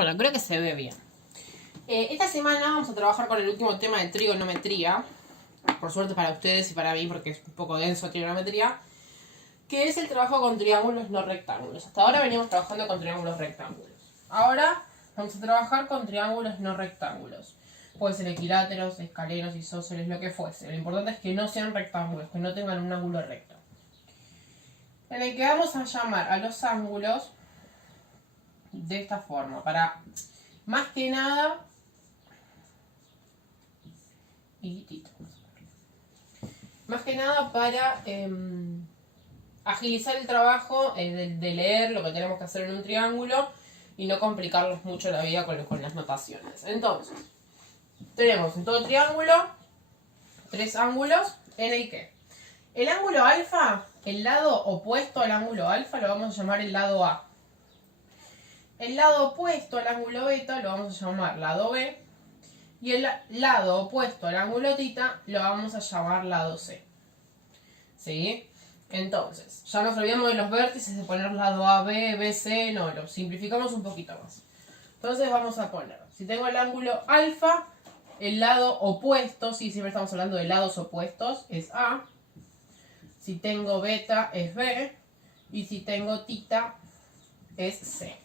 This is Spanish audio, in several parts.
Bueno, creo que se ve bien. Esta semana vamos a trabajar con el último tema de trigonometría. Por suerte para ustedes y para mí, porque es un poco denso trigonometría. Que es el trabajo con triángulos no rectángulos. Hasta ahora veníamos trabajando con triángulos rectángulos. Ahora vamos a trabajar con triángulos no rectángulos. Puede ser equiláteros, escalenos, isósceles, lo que fuese. Lo importante es que no sean rectángulos, que no tengan un ángulo recto. En el que vamos a llamar a los ángulos de esta forma. Para, más que nada, para agilizar el trabajo de leer lo que tenemos que hacer en un triángulo y no complicarnos mucho la vida con las notaciones. Entonces, tenemos en todo triángulo 3 ángulos en el que el ángulo alfa, el lado opuesto al ángulo alfa, lo vamos a llamar el lado A. El lado opuesto al ángulo beta lo vamos a llamar lado B. Y el lado opuesto al ángulo tita lo vamos a llamar lado C. ¿Sí? Entonces, ya nos olvidamos de los vértices, de poner lado A, B, B, C. No, lo simplificamos un poquito más. Entonces vamos a poner, si tengo el ángulo alfa, el lado opuesto, sí, siempre estamos hablando de lados opuestos, es A. Si tengo beta, es B. Y si tengo tita, es C.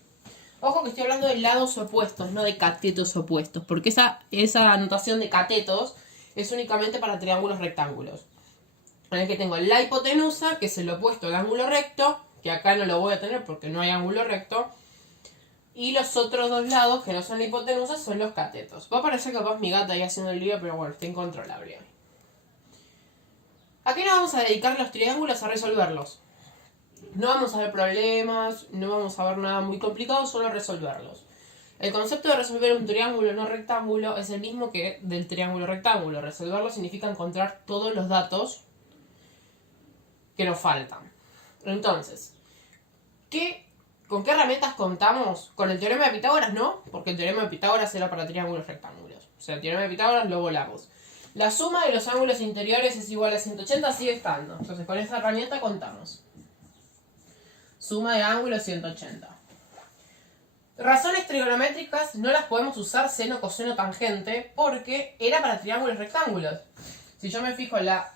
Ojo que estoy hablando de lados opuestos, no de catetos opuestos, porque esa notación de catetos es únicamente para triángulos rectángulos. En el que tengo la hipotenusa, que es el opuesto al ángulo recto, que acá no lo voy a tener porque no hay ángulo recto. Y los otros dos lados, que no son la hipotenusa, son los catetos. Va a parecer capaz mi gata ahí haciendo el lío, pero bueno, está incontrolable. ¿A qué nos vamos a dedicar los triángulos? A resolverlos. No vamos a ver problemas, no vamos a ver nada muy complicado, solo resolverlos. El concepto de resolver un triángulo no rectángulo es el mismo que del triángulo rectángulo. Resolverlo significa encontrar todos los datos que nos faltan. Entonces, ¿con qué herramientas contamos? Con el teorema de Pitágoras, ¿no? Porque el teorema de Pitágoras era para triángulos rectángulos. O sea, el teorema de Pitágoras lo volamos. La suma de los ángulos interiores es igual a 180, sigue estando. Entonces, con esa herramienta contamos. Suma de ángulos 180. Razones trigonométricas no las podemos usar seno, coseno, tangente, porque era para triángulos rectángulos. Si yo me fijo en la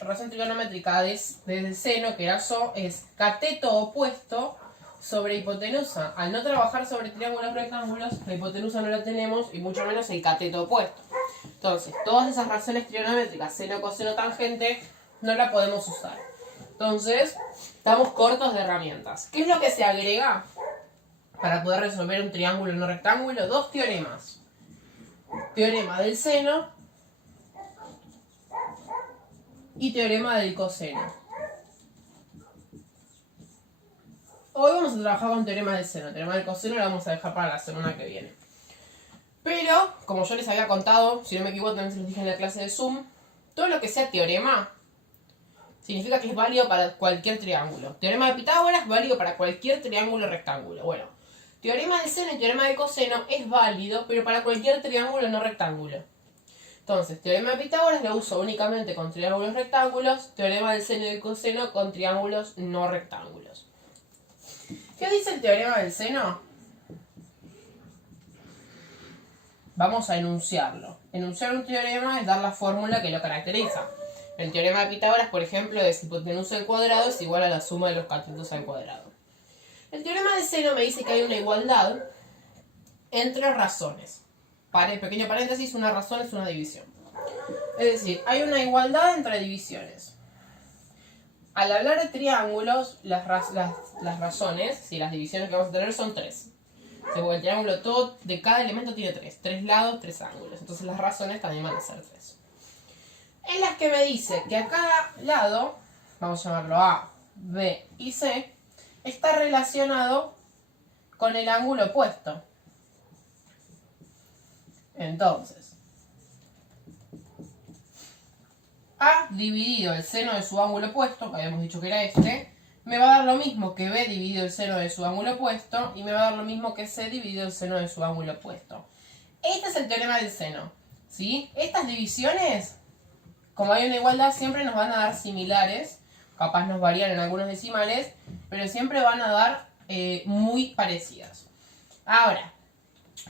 razón trigonométrica de seno, que era so, es cateto opuesto sobre hipotenusa. Al no trabajar sobre triángulos rectángulos, la hipotenusa no la tenemos y mucho menos el cateto opuesto. Entonces, todas esas razones trigonométricas, seno, coseno, tangente, no la podemos usar. Entonces, estamos cortos de herramientas. ¿Qué es lo que se agrega para poder resolver un triángulo no rectángulo? 2 teoremas. Teorema del seno y teorema del coseno. Hoy vamos a trabajar con teorema del seno. Teorema del coseno lo vamos a dejar para la semana que viene. Pero, como yo les había contado, si no me equivoco, también se los dije en la clase de Zoom, todo lo que sea teorema significa que es válido para cualquier triángulo. Teorema de Pitágoras es válido para cualquier triángulo rectángulo. Bueno, teorema del seno y teorema del coseno es válido, pero para cualquier triángulo no rectángulo. Entonces, teorema de Pitágoras lo uso únicamente con triángulos rectángulos, teorema del seno y del coseno con triángulos no rectángulos. ¿Qué dice el teorema del seno? Vamos a enunciarlo. Enunciar un teorema es dar la fórmula que lo caracteriza. El teorema de Pitágoras, por ejemplo, es hipotenusa al cuadrado es igual a la suma de los catetos al cuadrado. El teorema del seno me dice que hay una igualdad entre razones. Pequeño paréntesis, una razón es una división. Es decir, hay una igualdad entre divisiones. Al hablar de triángulos, las razones, si las divisiones que vamos a tener son 3. Porque el triángulo todo de cada elemento tiene 3. 3 lados, 3 ángulos. Entonces las razones también van a ser 3. En las que me dice que a cada lado, vamos a llamarlo A, B y C, está relacionado con el ángulo opuesto. Entonces, A dividido el seno de su ángulo opuesto, que habíamos dicho que era este, me va a dar lo mismo que B dividido el seno de su ángulo opuesto, y me va a dar lo mismo que C dividido el seno de su ángulo opuesto. Este es el teorema del seno, ¿sí? Estas divisiones, como hay una igualdad, siempre nos van a dar similares, capaz nos varían en algunos decimales, pero siempre van a dar muy parecidas. Ahora,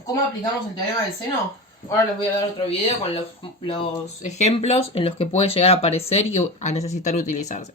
¿Cómo aplicamos el teorema del seno? Ahora les voy a dar otro video con los ejemplos en los que puede llegar a aparecer y a necesitar utilizarse.